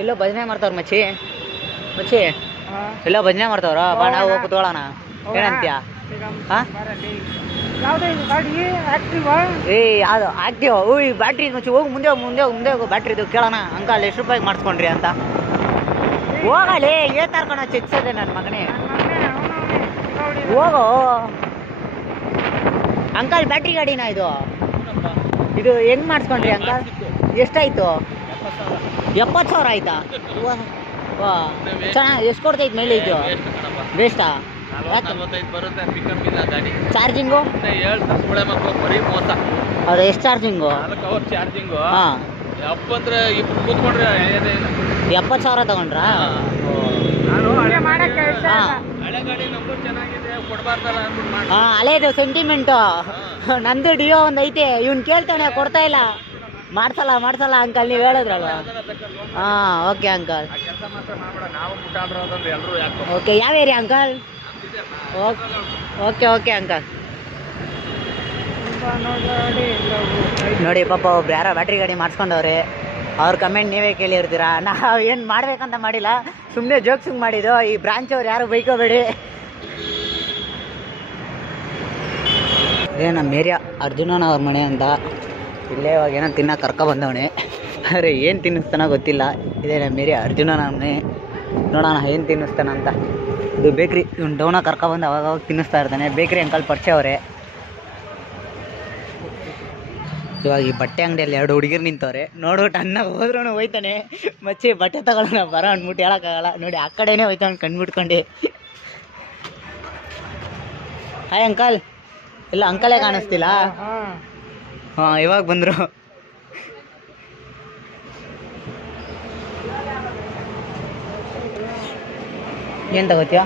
ಎಲ್ಲೋ ಭಜನೆ ಮಾಡ್ತಾವ್ರ ಮಚ್ಚಿ ಮಚ್ಚಿ ಎಲ್ಲೋ ಭಜನೆ ಮಾಡ್ತಾವ್ರ ಬಾ ನಾವು ಹೋಗಿ ಕುತ್ಕೊಳ್ಳೋಣ ಏನಂತೀಯ ಏ ಯಾವುದು ಆಕ್ಟಿವ್ ಓಯ್ ಬ್ಯಾಟ್ರಿ ಮಚ್ಚಿ ಹೋಗಿ ಮುಂದೆ ಮುಂದೆ ಮುಂದೆ ಹೋಗು ಬ್ಯಾಟ್ರಿದು ಕೇಳೋಣ ಅಂಕಲ್ ಎಷ್ಟು ರೂಪಾಯಿಗೆ ಮಾಡಿಸ್ಕೊಂಡ್ರಿ ಅಂತ ಹೋಗಲಿ ಏನ್ ತರ್ಕೊಂಡ ಚಿಕ್ಸದೆ ನನ್ನ ಮಗನೇ ಹೋಗೋ ಅಂಕಲ್ ಬ್ಯಾಟ್ರಿ ಗಾಡಿನಾ ಇದು ಹೆಂಗ್ ಮಾಡಿಸ್ಕೊಂಡ್ರಿ ಅಂಕಲ್ ಎಷ್ಟಾಯ್ತು 70,000 ಆಯ್ತಾ ವಾ ಚೆನ್ನಾಗಿ ಎಷ್ಟು ಕೊಡ್ತೈತೆ ಮೈಲೇಜು ಬೇಸ್ಟಾ ಚಾರ್ಜಿಂಗು ಅದು ಎಷ್ಟು ಚಾರ್ಜಿಂಗು ಹಾಂ 70,000 ತಗೊಂಡ್ರಾ ಹಾಂ ಹಳೇದು ಸೆಂಟಿಮೆಂಟು ನಂದು ಡಿಯೋ ಒಂದು ಐತೆ ಇವ್ನು ಕೇಳ್ತಾನೆ ಕೊಡ್ತಾ ಇಲ್ಲ ಮಾಡ್ಸಲ್ಲ ಅಂಕಲ್ ನೀವು ಹೇಳಿದ್ರಲ್ವ ಹಾಂ ಓಕೆ ಅಂಕಲ್ ಓಕೆ ಯಾವ ಏರಿಯಾ ಅಂಕಲ್ ಓಕೆ ಅಂಕಲ್ ನೋಡಿ ಪಾಪ ಒಬ್ರು ಯಾರೋ ಬ್ಯಾಟ್ರಿ ಗಾಡಿ ಮಾಡಿಸ್ಕೊಂಡವ್ರೆ ಅವ್ರ ಕಮೆಂಟ್ ನೀವೇ ಕೇಳಿರ್ತೀರಾ ನಾವು ಏನು ಮಾಡ್ಬೇಕಂತ ಮಾಡಿಲ್ಲ ಸುಮ್ಮನೆ ಜೋಕ್ಸಿಂಗ್ ಮಾಡಿದ್ದು ಈ ಬ್ರಾಂಚ್ ಅವ್ರು ಯಾರು ಬೈಕೋಬೇಡಿ ಇದೇ ನಮ್ಮ ಏರಿಯಾ ಅರ್ಜುನನ ಅವ್ರ ಮನೆ ಅಂತ ಇಲ್ಲೇ ಇವಾಗ ಏನೋ ತಿನ್ನೋಕೆ ಕರ್ಕೊ ಬಂದವಣೆ ಅರೆ ಏನು ತಿನ್ನಿಸ್ತಾನೋ ಗೊತ್ತಿಲ್ಲ ಇದೇ ನಮ್ಮ ಏರಿಯಾ ಅರ್ಜುನನ ಮನೆ ನೋಡೋಣ ಏನು ತಿನ್ನಿಸ್ತಾನಂತ ಇದು ಬೇಕ್ರಿ ಇವ್ನು ಡೌನ ಕರ್ಕೊಬಂದು ಅವಾಗ ತಿನ್ನಿಸ್ತಾ ಇರ್ತಾನೆ ಬೇಕ್ರಿ ಅಂಕಲ್ ಪರಿಚಯ ಅವರೇ ಇವಾಗ ಈ ಬಟ್ಟೆ ಅಂಗಡಿಯಲ್ಲಿ 2 ಹುಡುಗಿರು ನಿಂತವ್ರೆ ನೋಡ್ಬಿಟ್ಟು ಅನ್ನ ಹೋದ್ರೂ ಹೋಯ್ತಾನೆ ಮಚ್ಚಿ ಬಟ್ಟೆ ತಗೊಳ್ಳೋಣ ಬರೋ ಅಂದ್ಬಿಟ್ಟು ಹೇಳೋಕ್ಕಾಗಲ್ಲ ನೋಡಿ ಆ ಕಡೆನೇ ಹೋಯ್ತಾನೆ ಕಣ್ಬಿಟ್ಕೊಂಡು ಹಾಯ್ ಅಂಕಲ್ ಇಲ್ಲ ಅಂಕಲೇ ಕಾಣಿಸ್ತಿಲ್ಲ ಹಾಂ ಇವಾಗ ಬಂದರು ಏನು ತಗೋತೀಯ